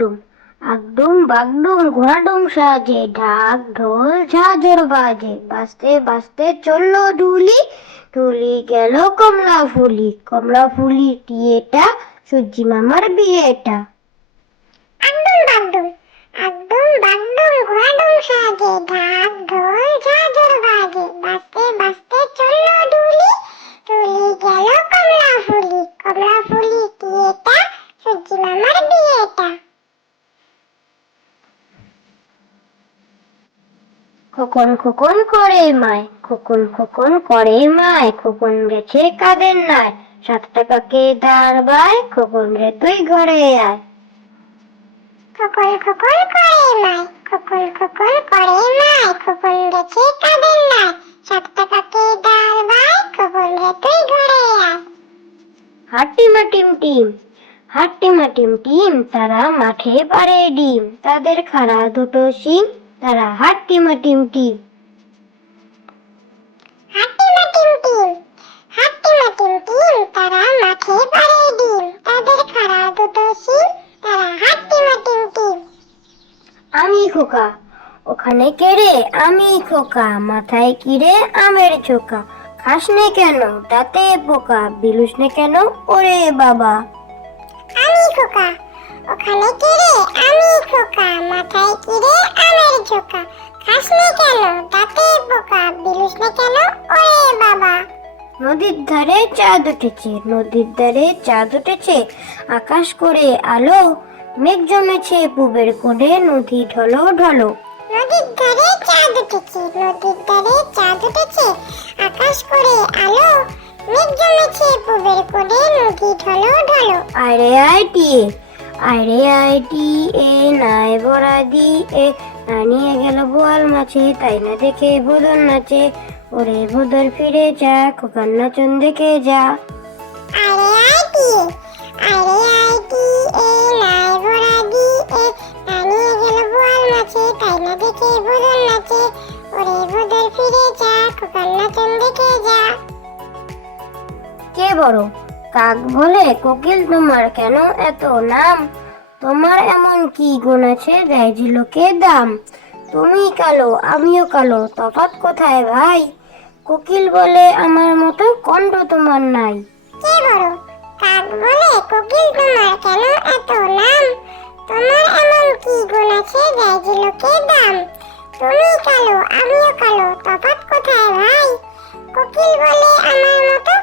বাগডুম, আগডুম বাগডুম ঘোড়াডুম সাজে, ঢাক ঢোল ঝাঁঝর বাজে, বাজতে বাজতে চললো ঢুলি, ঢুলি গেল কমলা ফুলি, কমলা ফুলি টিয়েটা, সূর্যি মামার বিয়েটা। আগডুম বাগডুম, আগডুম বাগডুম ঘোড়াডুম সাজে, ঢাক ঢোল ঝাঁঝর বাজে, বাজতে বাজতে চললো ঢুলি, ঢুলি গেল কমলা ফুলি, কমলা ফুলি টিয়েটা, সূর্যি মামার বিয়েটা। খোকন খোকন করে মায়, খোকন খোকন করে মায়, খোকন গেছে কাদের নাই, 7 টাকাকে ধার বায়, খোকন রে তুই ঘরে আয়। খোকন খোকন করে মায়, খোকন খোকন করে মায়, খোকন গেছে কাদের নাই, 7 টাকাকে ধার বায়, খোকন রে তুই ঘরে আয়। হাট্টিমা টিম টিম, হাট্টিমা টিম টিম, তারা মাঠে পাড়ে ডিম, তাদের খাড়া দুটো শিং, তারা হাট্টিমা টিম টিম। হাট্টিমা টিম টিম, হাট্টিমা টিম টিম, তারা মাঠে পাড়ে ডিম, তাদের খাড়া দুটো শিং, তারা হাট্টিমা টিম টিম। আমি খোকা, ওখানে কে রে? আমি খোকা, মাথায় কি রে? আমের ছোকা, খাস নে কেন দাঁতে পোকা, বিলুস নে কেন ওরে বাবা। আমি খোকা, ওখানে কে রে? আমি খোকা, মাথায় কি রে? আমের ঝোকা, খাস নে কেন দাঁতে পোকা, বিলুস নে কেন ওরে বাবা। নদীর ধারে চাঁদ উঠেছে, নদীর ধারে চাঁদ উঠেছে, আকাশ করে আলো, মেঘ জমেছে পুবের কোণে, নদী ঢলো ঢলো। নদীর ধারে চাঁদ উঠেছে, নদীর ধারে চাঁদ উঠেছে, আকাশ করে আলো, মেঘ জমেছে পুবের কোণে, নদী ঢলো ঢলো। আরে আইটিয়ে, আরে আইটিয়ে, নাই বড়া দিয়ে, না নিয়ে গেল বোয়াল মাছে, তাই না দেখে ভোদর নাচে, ওরে ভোদর ফিরে যা, খোকার নাচন দেখে যা। আরে আইটিয়ে, আরে আইটিয়ে, নাই ভরা দিয়ে, না নিয়ে গেল বোয়াল মাছে, তাই না দেখে ভোদর নাচে, ওরে ভোদর ফিরে যা, খোকার নাচন দেখে যা। কে বড়? কাক বলে, কোকিল তোমার কেন এত নাম? তোমার এমন কি গুণ আছে, দেয় যে লোকে দাম? তুমি কালো আমিও কালো, তফাৎ কোথায় ভাই? কোকিল বলে আমার মতো কণ্ঠ তোমার নাই। কে বড়? কাক বলে, কোকিল তোমার কেন এত নাম? তোমার এমন কি গুণ আছে, দেয় যে লোকে দাম? তুমি কালো আমিও কালো, তফাৎ কোথায় ভাই? কোকিল বলে আমার মতো